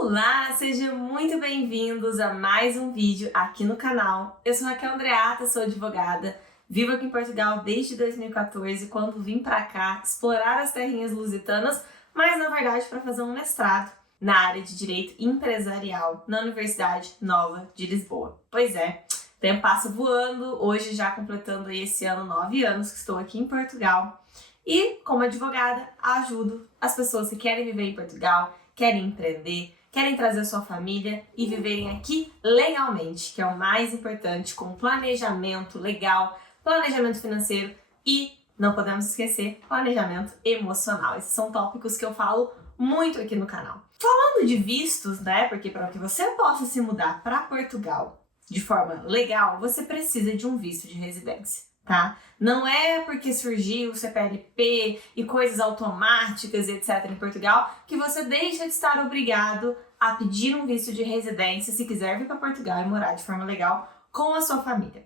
Olá, sejam muito bem-vindos a mais um vídeo aqui no canal. Eu sou Raquel Andreata, sou advogada, vivo aqui em Portugal desde 2014, quando vim pra cá explorar as terrinhas lusitanas, mas na verdade para fazer um mestrado na área de Direito Empresarial na Universidade Nova de Lisboa. Pois é, o tempo passa voando, hoje já completando aí esse ano 9 anos que estou aqui em Portugal. E, como advogada, ajudo as pessoas que querem viver em Portugal, querem empreender, querem trazer sua família e viverem aqui legalmente, que é o mais importante, com planejamento legal, planejamento financeiro e, não podemos esquecer, planejamento emocional. Esses são tópicos que eu falo muito aqui no canal. Falando de vistos, né, porque para que você possa se mudar para Portugal de forma legal, você precisa de um visto de residência, tá? Não é porque surgiu o CPLP e coisas automáticas e etc. em Portugal que você deixa de estar obrigado a pedir um visto de residência se quiser vir para Portugal e morar de forma legal com a sua família.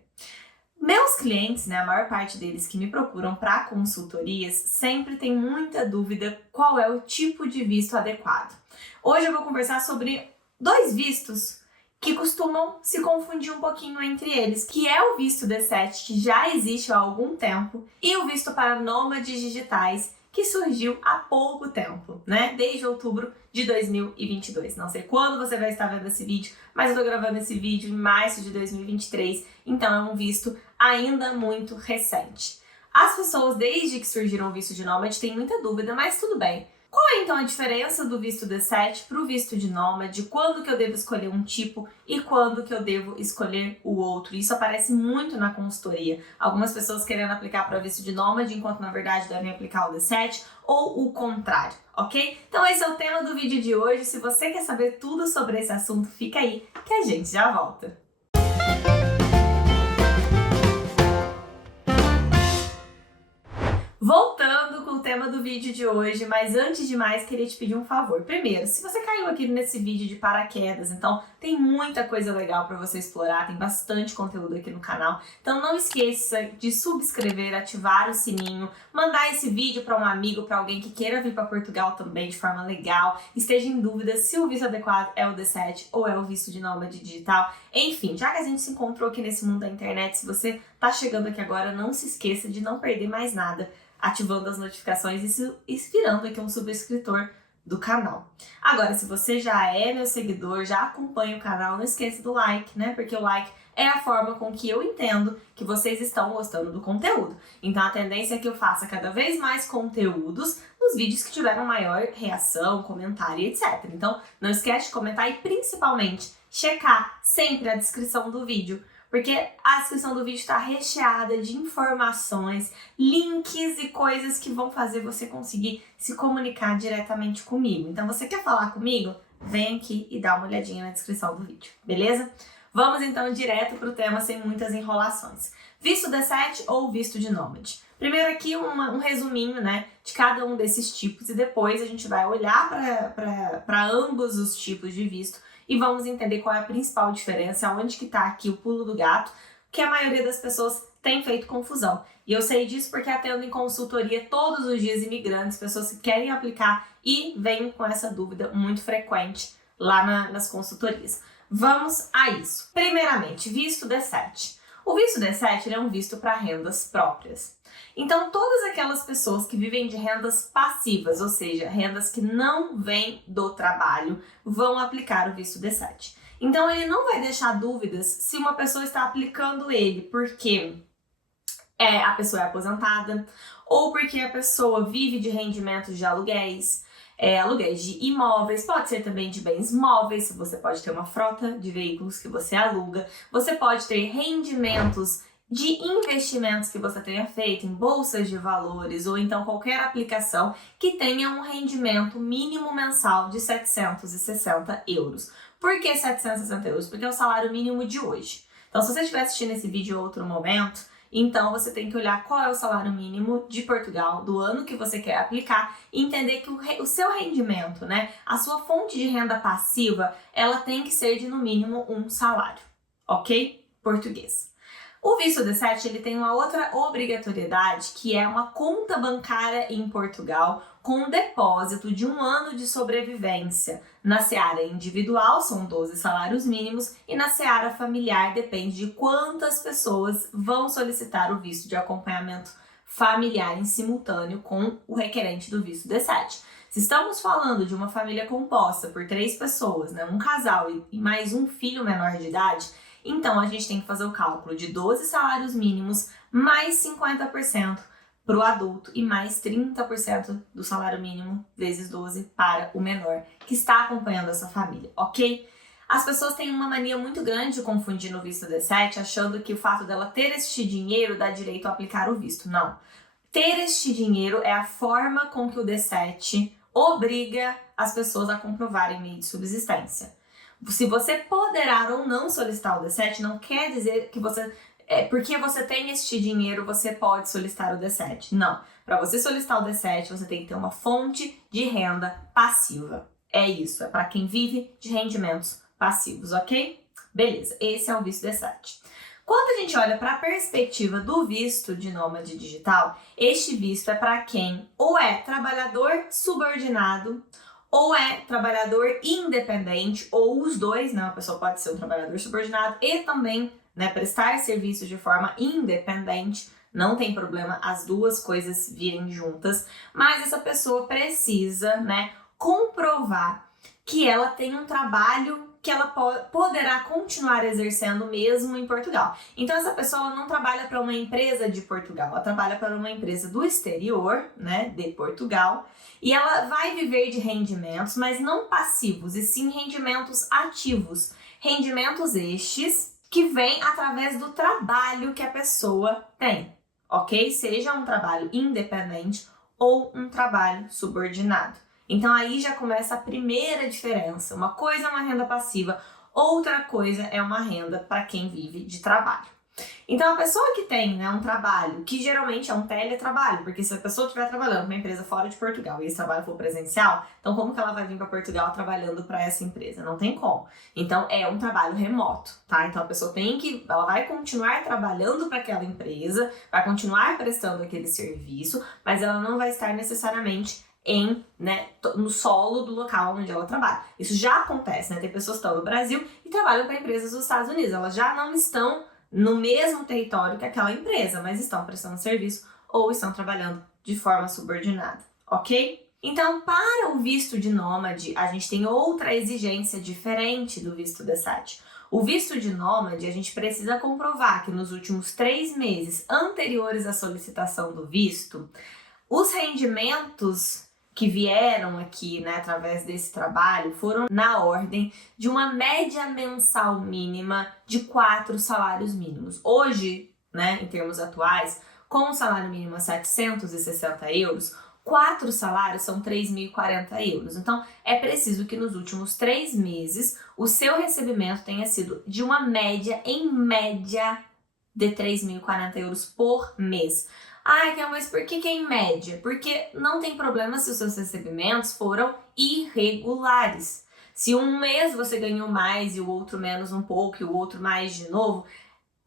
Meus clientes, né, a maior parte deles que me procuram para consultorias, sempre tem muita dúvida qual é o tipo de visto adequado. Hoje eu vou conversar sobre dois vistos que costumam se confundir um pouquinho entre eles, que é o visto D7, que já existe há algum tempo, e o visto para nômades digitais, que surgiu há pouco tempo, né? Desde outubro de 2022. Não sei quando você vai estar vendo esse vídeo, mas eu tô gravando esse vídeo em março de 2023, então é um visto ainda muito recente. As pessoas, desde que surgiram o visto de nômade, têm muita dúvida, mas tudo bem. Qual é então a diferença do visto D7 para o visto de nômade? Quando que eu devo escolher um tipo e quando que eu devo escolher o outro? Isso aparece muito na consultoria. Algumas pessoas querendo aplicar para visto de nômade, enquanto na verdade devem aplicar o D7 ou o contrário, ok? Então esse é o tema do vídeo de hoje. Se você quer saber tudo sobre esse assunto, fica aí que a gente já volta. Voltando com o tema do vídeo de hoje, mas antes de mais, queria te pedir um favor. Primeiro, se você caiu aqui nesse vídeo de paraquedas, então tem muita coisa legal para você explorar, tem bastante conteúdo aqui no canal. Então não esqueça de subscrever, ativar o sininho, mandar esse vídeo para um amigo, para alguém que queira vir para Portugal também de forma legal, esteja em dúvida se o visto adequado é o D7 ou é o visto de nômade digital. Enfim, já que a gente se encontrou aqui nesse mundo da internet, se você tá chegando aqui agora, não se esqueça de não perder mais nada, ativando as notificações e se virando aqui um subscritor do canal. Agora, se você já é meu seguidor, já acompanha o canal, não esqueça do like, né? Porque o like é a forma com que eu entendo que vocês estão gostando do conteúdo. Então, a tendência é que eu faça cada vez mais conteúdos nos vídeos que tiveram maior reação, comentário, etc. Então, não esquece de comentar e, principalmente, checar sempre a descrição do vídeo, porque a descrição do vídeo está recheada de informações, links e coisas que vão fazer você conseguir se comunicar diretamente comigo. Então, você quer falar comigo? Vem aqui e dá uma olhadinha na descrição do vídeo, beleza? Vamos então direto para o tema sem muitas enrolações. Visto D7 ou visto de nômade? Primeiro aqui um resuminho, né, de cada um desses tipos e depois a gente vai olhar para ambos os tipos de visto e vamos entender qual é a principal diferença, onde que tá aqui o pulo do gato, que a maioria das pessoas tem feito confusão. E eu sei disso porque atendo em consultoria todos os dias imigrantes, pessoas que querem aplicar e vêm com essa dúvida muito frequente lá nas consultorias. Vamos a isso. Primeiramente, visto D7. O visto D7 ele é um visto para rendas próprias. Então, todas aquelas pessoas que vivem de rendas passivas, ou seja, rendas que não vêm do trabalho, vão aplicar o visto D7. Então, ele não vai deixar dúvidas se uma pessoa está aplicando ele porque a pessoa é aposentada ou porque a pessoa vive de rendimentos de aluguéis, aluguéis de imóveis, pode ser também de bens móveis, você pode ter uma frota de veículos que você aluga, você pode ter rendimentos de investimentos que você tenha feito em bolsas de valores ou então qualquer aplicação que tenha um rendimento mínimo mensal de 760 euros. Por que 760 euros? Porque é o salário mínimo de hoje. Então, se você estiver assistindo esse vídeo em outro momento, então você tem que olhar qual é o salário mínimo de Portugal do ano que você quer aplicar e entender que o seu rendimento, né, a sua fonte de renda passiva, ela tem que ser de no mínimo um salário, ok? Português. O visto D7 ele tem uma outra obrigatoriedade, que é uma conta bancária em Portugal, com depósito de 1 ano de sobrevivência. Na seara individual, são 12 salários mínimos, e na seara familiar depende de quantas pessoas vão solicitar o visto de acompanhamento familiar em simultâneo com o requerente do visto D7. Se estamos falando de uma família composta por 3 pessoas, né, um casal e mais um filho menor de idade, então a gente tem que fazer o cálculo de 12 salários mínimos mais 50% para o adulto e mais 30% do salário mínimo vezes 12 para o menor que está acompanhando essa família, ok? As pessoas têm uma mania muito grande de confundir no visto D7, achando que o fato dela ter este dinheiro dá direito a aplicar o visto. Não. Ter este dinheiro é a forma com que o D7 obriga as pessoas a comprovarem meio de subsistência. Se você poderá ou não solicitar o D7, não quer dizer que porque você tem este dinheiro, você pode solicitar o D7. Não. Para você solicitar o D7, você tem que ter uma fonte de renda passiva. É isso, é para quem vive de rendimentos passivos, ok? Beleza, esse é o visto D7. Quando a gente olha para a perspectiva do visto de nômade digital, este visto é para quem ou é trabalhador subordinado, ou é trabalhador independente, ou os dois, né? Uma pessoa pode ser um trabalhador subordinado e também, né, prestar serviços de forma independente. Não tem problema as duas coisas virem juntas, mas essa pessoa precisa, né, comprovar que ela tem um trabalho que ela poderá continuar exercendo mesmo em Portugal. Então essa pessoa ela não trabalha para uma empresa de Portugal, ela trabalha para uma empresa do exterior, né, de Portugal, e ela vai viver de rendimentos, mas não passivos, e sim rendimentos ativos. Rendimentos estes que vêm através do trabalho que a pessoa tem, ok? Seja um trabalho independente ou um trabalho subordinado. Então aí já começa a primeira diferença. Uma coisa é uma renda passiva, outra coisa é uma renda para quem vive de trabalho. Então a pessoa que tem, né, um trabalho, que geralmente é um teletrabalho, porque se a pessoa estiver trabalhando para uma empresa fora de Portugal e esse trabalho for presencial, então como que ela vai vir para Portugal trabalhando para essa empresa? Não tem como. Então é um trabalho remoto, tá? Então a pessoa ela vai continuar trabalhando para aquela empresa, vai continuar prestando aquele serviço, mas ela não vai estar necessariamente no solo do local onde ela trabalha. Isso já acontece, né? Tem pessoas que estão no Brasil e trabalham para empresas dos Estados Unidos. Elas já não estão no mesmo território que aquela empresa, mas estão prestando serviço ou estão trabalhando de forma subordinada, ok? Então, para o visto de nômade, a gente tem outra exigência diferente do visto D7. O visto de nômade, a gente precisa comprovar que nos últimos 3 meses anteriores à solicitação do visto, os rendimentos que vieram aqui, né, através desse trabalho, foram na ordem de uma média mensal mínima de 4 salários mínimos. Hoje, né, em termos atuais, com o salário mínimo a 760 euros, 4 salários são 3.040 euros. Então, é preciso que nos últimos 3 meses, o seu recebimento tenha sido de uma média, em média, de 3.040 euros por mês. Mas por que em média? Porque não tem problema se os seus recebimentos foram irregulares. Se um mês você ganhou mais e o outro menos um pouco e o outro mais de novo,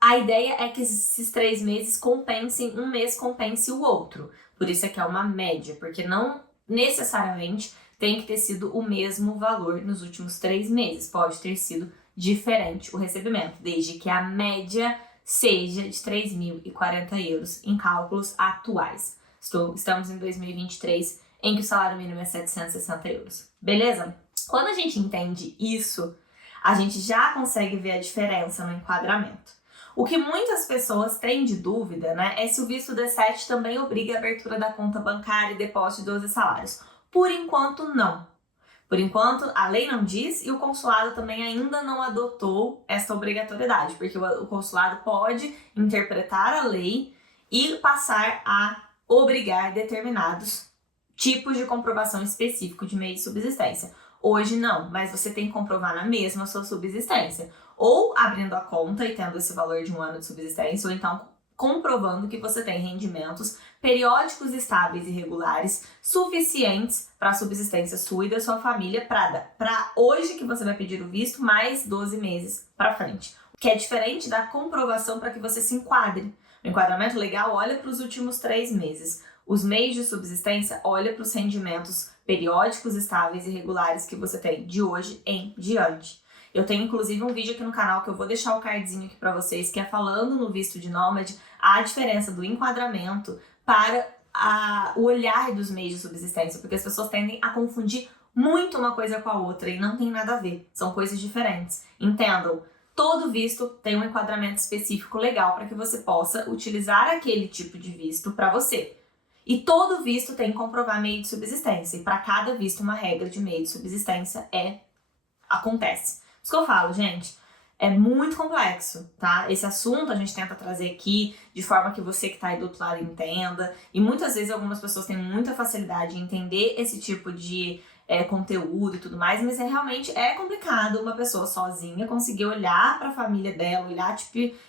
a ideia é que esses 3 meses compensem, um mês compense o outro. Por isso é que é uma média, porque não necessariamente tem que ter sido o mesmo valor nos últimos 3 meses. Pode ter sido diferente o recebimento, desde que a média seja de 3.040 euros em cálculos atuais. Estamos em 2023, em que o salário mínimo é 760 euros. Beleza? Quando a gente entende isso, a gente já consegue ver a diferença no enquadramento. O que muitas pessoas têm de dúvida, né, é se o visto D7 também obriga a abertura da conta bancária e depósito de 12 salários. Por enquanto, não. Por enquanto, a lei não diz e o consulado também ainda não adotou esta obrigatoriedade, porque o consulado pode interpretar a lei e passar a obrigar determinados tipos de comprovação específico de meio de subsistência. Hoje não, mas você tem que comprovar na mesma a sua subsistência, ou abrindo a conta e tendo esse valor de 1 ano de subsistência, ou então comprovando que você tem rendimentos periódicos estáveis e regulares suficientes para a subsistência sua e da sua família para hoje que você vai pedir o visto, mais 12 meses para frente. Que é diferente da comprovação para que você se enquadre. O enquadramento legal olha para os últimos 3 meses. Os meios de subsistência, olha para os rendimentos periódicos, estáveis e regulares que você tem de hoje em diante. Eu tenho inclusive um vídeo aqui no canal que eu vou deixar o cardzinho aqui para vocês, que é falando no visto de nômade a diferença do enquadramento para o olhar dos meios de subsistência, porque as pessoas tendem a confundir muito uma coisa com a outra e não tem nada a ver, são coisas diferentes. Entendam, todo visto tem um enquadramento específico legal para que você possa utilizar aquele tipo de visto para você. E todo visto tem que comprovar meio de subsistência, e para cada visto uma regra de meio de subsistência acontece. Isso que eu falo, gente, é muito complexo, tá? Esse assunto a gente tenta trazer aqui de forma que você que tá aí do outro lado entenda, e muitas vezes algumas pessoas têm muita facilidade em entender esse tipo de conteúdo e tudo mais, mas realmente é complicado uma pessoa sozinha conseguir olhar para a família dela, olhar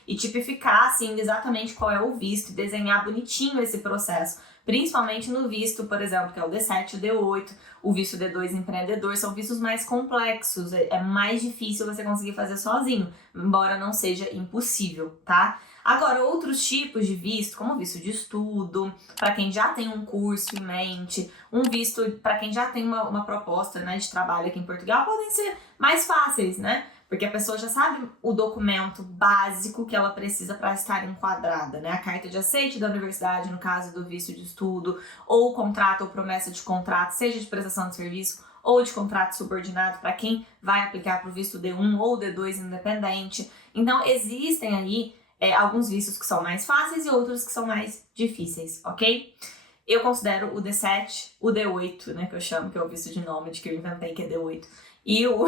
e tipificar assim exatamente qual é o visto e desenhar bonitinho esse processo. Principalmente no visto, por exemplo, que é o D7 e o D8, o visto D2 empreendedor, são vistos mais complexos, é mais difícil você conseguir fazer sozinho, embora não seja impossível, tá? Agora, outros tipos de visto, como visto de estudo, para quem já tem um curso em mente, um visto para quem já tem uma proposta, né, de trabalho aqui em Portugal, podem ser mais fáceis, né? Porque a pessoa já sabe o documento básico que ela precisa para estar enquadrada, né? A carta de aceite da universidade, no caso do visto de estudo, ou o contrato ou promessa de contrato, seja de prestação de serviço ou de contrato subordinado para quem vai aplicar para o visto D1 ou D2 independente. Então, existem aí alguns vistos que são mais fáceis e outros que são mais difíceis, ok? Eu considero o D7, o D8, né, que eu chamo, que é o visto de nômade, que eu inventei, que é D8, e o...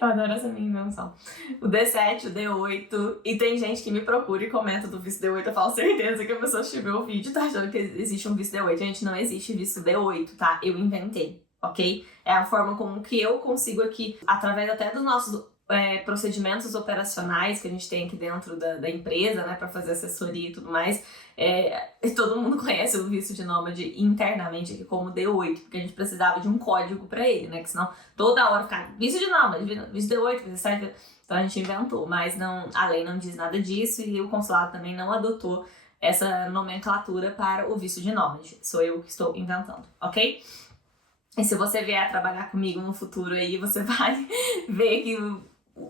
Eu adoro essa minha invenção. O D7, o D8, e tem gente que me procura e comenta do visto D8, eu falo certeza que a pessoa assistiu o vídeo tá achando que existe um visto D8. Gente, não existe visto D8, tá? Eu inventei, ok? É a forma como que eu consigo aqui, através até dos nossos procedimentos operacionais que a gente tem aqui dentro da empresa, né, para fazer assessoria e tudo mais. Todo mundo conhece o visto de nômade internamente aqui como D8, porque a gente precisava de um código para ele, né, que senão toda hora ficava visto de nômade, visto D8, visto D7, então a gente inventou, mas a lei não diz nada disso e o consulado também não adotou essa nomenclatura para o visto de nômade, sou eu que estou inventando, ok? E se você vier trabalhar comigo no futuro aí, você vai ver que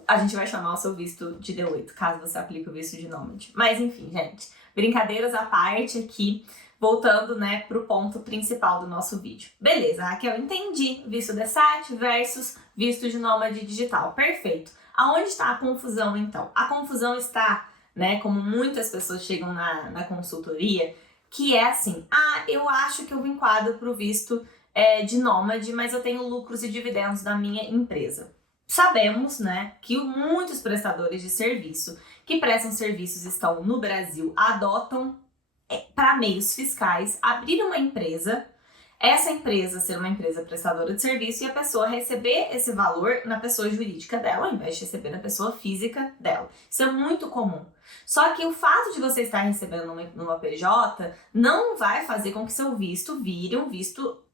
a gente vai chamar o seu visto de D8, caso você aplique o visto de nômade. Mas enfim, gente, brincadeiras à parte aqui, voltando, né, pro ponto principal do nosso vídeo. Beleza, Raquel, entendi. Visto D7 versus visto de nômade digital. Perfeito. Aonde está a confusão, então? A confusão está, né, como muitas pessoas chegam na consultoria, que é assim, eu acho que eu me enquadro pro visto de nômade, mas eu tenho lucros e dividendos da minha empresa. Sabemos, né, que muitos prestadores de serviço que prestam serviços estão no Brasil adotam para meios fiscais abrir uma empresa, essa empresa ser uma empresa prestadora de serviço e a pessoa receber esse valor na pessoa jurídica dela, ao invés de receber na pessoa física dela. Isso é muito comum. Só que o fato de você estar recebendo numa PJ não vai fazer com que seu visto vire um visto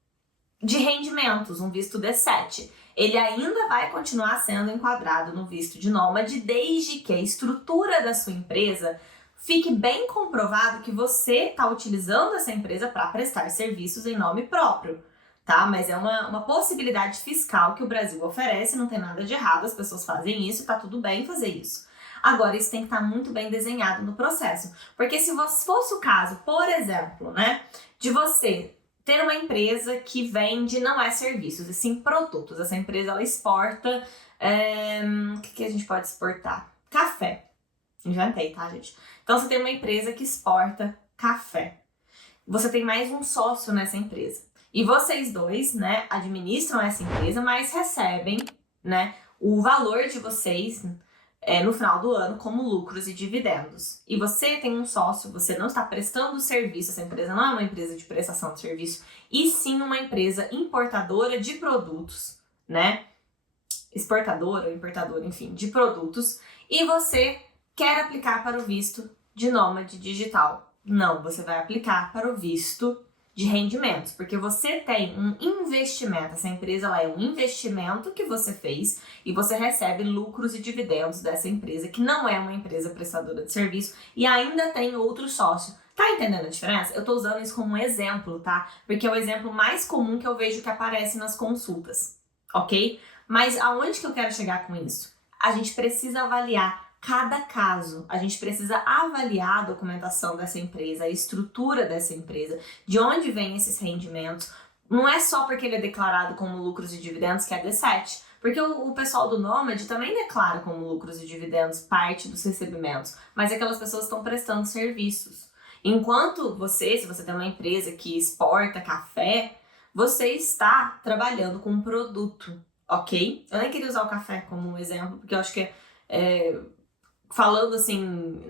de rendimentos, um visto D7. Ele ainda vai continuar sendo enquadrado no visto de nômade, desde que a estrutura da sua empresa fique bem comprovado que você está utilizando essa empresa para prestar serviços em nome próprio, tá? Mas é uma possibilidade fiscal que o Brasil oferece, não tem nada de errado, as pessoas fazem isso, tá tudo bem fazer isso. Agora, isso tem que estar muito bem desenhado no processo, porque se fosse o caso, por exemplo, né, de você ter uma empresa que vende, não é serviços, e sim produtos. Essa empresa, ela exporta... o que a gente pode exportar? Café. Inventei, tá, gente? Então, você tem uma empresa que exporta café. Você tem mais um sócio nessa empresa. E vocês dois, né, administram essa empresa, mas recebem, né, o valor de vocês... no final do ano como lucros e dividendos. E você tem um sócio, você não está prestando serviço, essa empresa não é uma empresa de prestação de serviço, e sim uma empresa importadora de produtos, né? Exportadora ou importadora, enfim, de produtos, e você quer aplicar para o visto de nômade digital. Não, você vai aplicar para o visto de rendimentos, porque você tem um investimento, essa empresa ela é um investimento que você fez e você recebe lucros e dividendos dessa empresa, que não é uma empresa prestadora de serviço e ainda tem outro sócio Tá entendendo a diferença? Eu tô usando isso como um exemplo, tá? Porque é o exemplo mais comum que eu vejo que aparece nas consultas, ok? Mas aonde que eu quero chegar com isso? A gente precisa avaliar cada caso, a gente precisa avaliar a documentação dessa empresa, a estrutura dessa empresa, de onde vêm esses rendimentos. Não é só porque ele é declarado como lucros e dividendos que é D7, porque o pessoal do Nômade também declara como lucros e dividendos parte dos recebimentos, mas aquelas pessoas estão prestando serviços. Enquanto você, se você tem uma empresa que exporta café, você está trabalhando com um produto, ok? Eu nem queria usar o café como exemplo, porque eu acho que falando assim,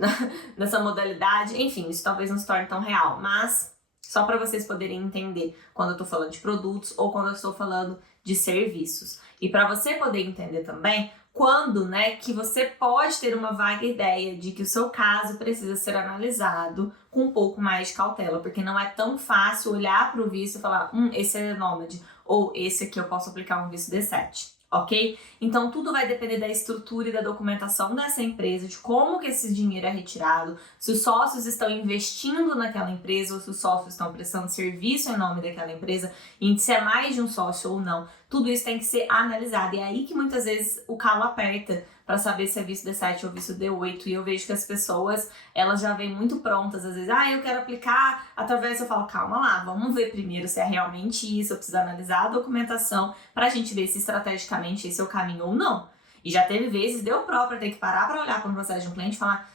nessa modalidade, enfim, isso talvez não se torne tão real, mas só para vocês poderem entender quando eu tô falando de produtos ou quando eu estou falando de serviços. E para você poder entender também quando, né, que você pode ter uma vaga ideia de que o seu caso precisa ser analisado com um pouco mais de cautela, porque não é tão fácil olhar para o visto e falar, esse é nômade, ou esse aqui eu posso aplicar um visto D7. Ok? Então tudo vai depender da estrutura e da documentação dessa empresa, de como que esse dinheiro é retirado, se os sócios estão investindo naquela empresa ou se os sócios estão prestando serviço em nome daquela empresa, e se é mais de um sócio ou não. Tudo isso tem que ser analisado. E é aí que muitas vezes o calo aperta para saber se é visto D7 ou visto D8. E eu vejo que as pessoas, elas já vêm muito prontas. Às vezes, eu quero aplicar através... Eu falo, calma lá, vamos ver primeiro se é realmente isso. Eu preciso analisar a documentação para a gente ver se estrategicamente esse é o caminho ou não. E já teve vezes, deu próprio ter que parar para olhar para um processo de um cliente e falar...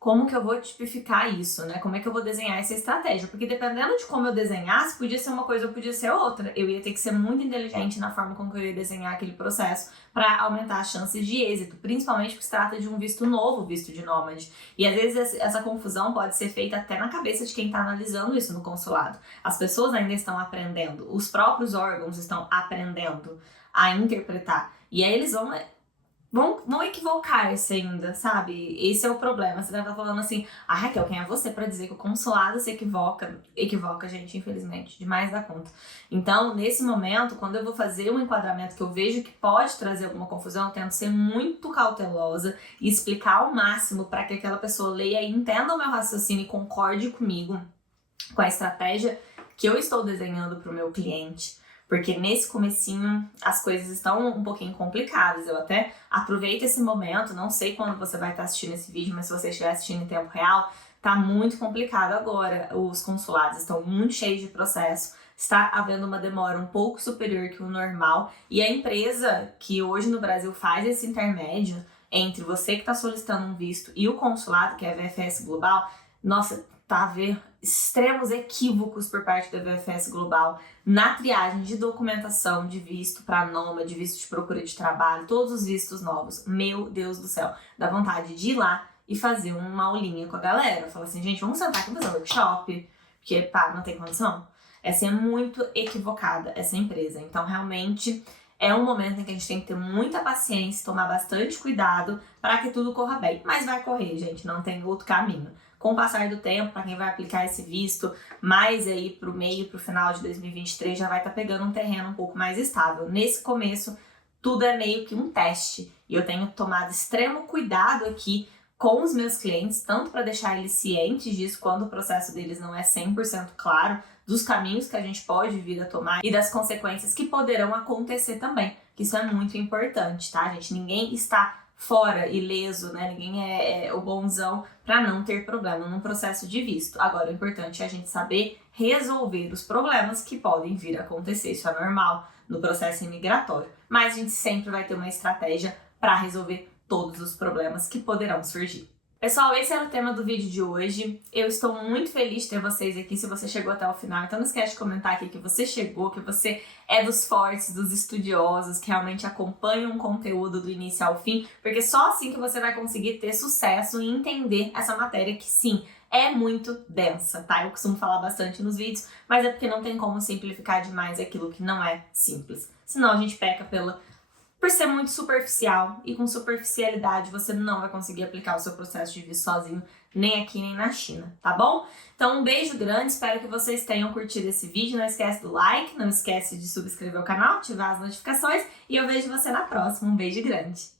Como que eu vou tipificar isso, né? Como é que eu vou desenhar essa estratégia? Porque dependendo de como eu desenhasse, podia ser uma coisa ou podia ser outra. Eu ia ter que ser muito inteligente na forma como eu ia desenhar aquele processo para aumentar as chances de êxito, principalmente porque se trata de um visto novo, visto de nômade. E às vezes essa confusão pode ser feita até na cabeça de quem está analisando isso no consulado. As pessoas ainda estão aprendendo, os próprios órgãos estão aprendendo a interpretar. E aí eles vão equivocar-se ainda, sabe? Esse é o problema. Você deve estar falando assim, Raquel, quem é você para dizer que o consulado se equivoca? Equivoca, gente, infelizmente, demais da conta. Então, nesse momento, quando eu vou fazer um enquadramento que eu vejo que pode trazer alguma confusão, eu tento ser muito cautelosa e explicar ao máximo para que aquela pessoa leia e entenda o meu raciocínio e concorde comigo, com a estratégia que eu estou desenhando para o meu cliente. Porque nesse comecinho as coisas estão um pouquinho complicadas. Eu até aproveito esse momento, não sei quando você vai estar assistindo esse vídeo, mas se você estiver assistindo em tempo real, tá muito complicado agora. Os consulados estão muito cheios de processo, está havendo uma demora um pouco superior que o normal. E a empresa que hoje no Brasil faz esse intermédio entre você que está solicitando um visto e o consulado, que é a VFS Global, nossa, tá a ver extremos equívocos por parte da VFS Global na triagem de documentação de visto para nômade, de visto de procura de trabalho, todos os vistos novos. Meu Deus do céu, dá vontade de ir lá e fazer uma aulinha com a galera. Falar assim, gente, vamos sentar aqui e fazer um workshop, porque não tem condição. Essa é muito equivocada, essa empresa. Então, realmente, é um momento em que a gente tem que ter muita paciência, tomar bastante cuidado para que tudo corra bem. Mas vai correr, gente, não tem outro caminho. Com o passar do tempo, para quem vai aplicar esse visto, mais aí pro meio, pro final de 2023, já vai estar pegando um terreno um pouco mais estável. Nesse começo, tudo é meio que um teste. E eu tenho tomado extremo cuidado aqui com os meus clientes, tanto para deixar eles cientes disso, quando o processo deles não é 100% claro, dos caminhos que a gente pode vir a tomar e das consequências que poderão acontecer também. Que isso é muito importante, tá, gente? Ninguém está fora, ileso, né? Ninguém é o bonzão para não ter problema num processo de visto. Agora, o importante é a gente saber resolver os problemas que podem vir a acontecer. Isso é normal no processo imigratório. Mas a gente sempre vai ter uma estratégia para resolver todos os problemas que poderão surgir. Pessoal, esse era o tema do vídeo de hoje. Eu estou muito feliz de ter vocês aqui, se você chegou até o final. Então não esquece de comentar aqui que você chegou, que você é dos fortes, dos estudiosos, que realmente acompanham o conteúdo do início ao fim, porque só assim que você vai conseguir ter sucesso e entender essa matéria que sim, é muito densa, tá? Eu costumo falar bastante nos vídeos, mas é porque não tem como simplificar demais aquilo que não é simples. Senão a gente peca por ser muito superficial, e com superficialidade você não vai conseguir aplicar o seu processo de visto sozinho, nem aqui nem na China, tá bom? Então um beijo grande, espero que vocês tenham curtido esse vídeo, não esquece do like, não esquece de subscrever o canal, ativar as notificações, e eu vejo você na próxima, um beijo grande!